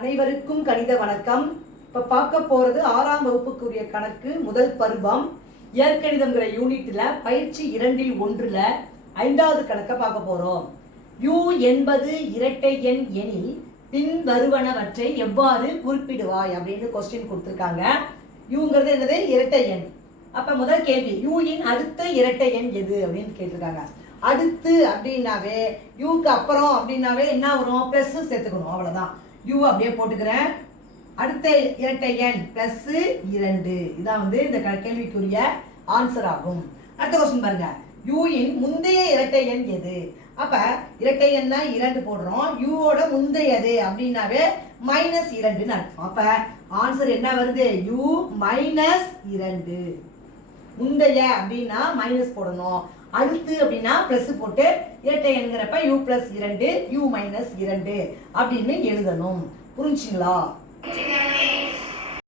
அனைவருக்கும் கணித வணக்கம். இப்போ பார்க்க போகிறது 6ஆம் வகுப்புக்குரிய கணக்கு முதல் பருவம் இயற்கணிதம்ங்கிற யூனிட்டில் பயிற்சி 2இல் 1ல் 5வது கணக்கை பார்க்க போகிறோம். u என்பது இரட்டை எண் எனில் பின் வருவனவற்றை எவ்வாறு குறிப்பிடுவாய் அப்படின்னு கொஸ்டின் கொடுத்துருக்காங்க. யூங்கிறது என்னது? இரட்டை எண். அப்போ முதல் கேள்வி, யூயின் அடுத்த இரட்டை எண் எது அப்படின்னு கேட்டிருக்காங்க. அடுத்து அப்படின்னாவே யூக்கு அப்புறம் அப்படின்னாவே என்ன வரும்? ப்ளஸ் சேர்த்துக்கணும், அவ்வளோதான். யூ அப்படியே போட்டுக்கிறேன். அடுத்த இரட்டை எண் ப்ளஸ் 2. இதான் இந்த கேள்விக்குரிய ஆன்சர் ஆகும். அடுத்த கொஸ்டின் பாருங்க, யூயின் முந்தைய இரட்டை எண் எது? அப்ப இரட்டை எண்ணா 2 போடுறோம். யூவோட முந்தையது அப்படின்னாவே -2 அர்த்தம். அப்ப ஆன்சர் என்ன வருது? யூ -2. முந்தைய அப்படின்னா மைனஸ் போடணும், அடுத்து அப்படின்னா பிளஸ் போட்டு இரட்டை எண்கிறப்ப u +2 u -2 அப்படின்னு எழுதணும். புரிஞ்சுங்களா?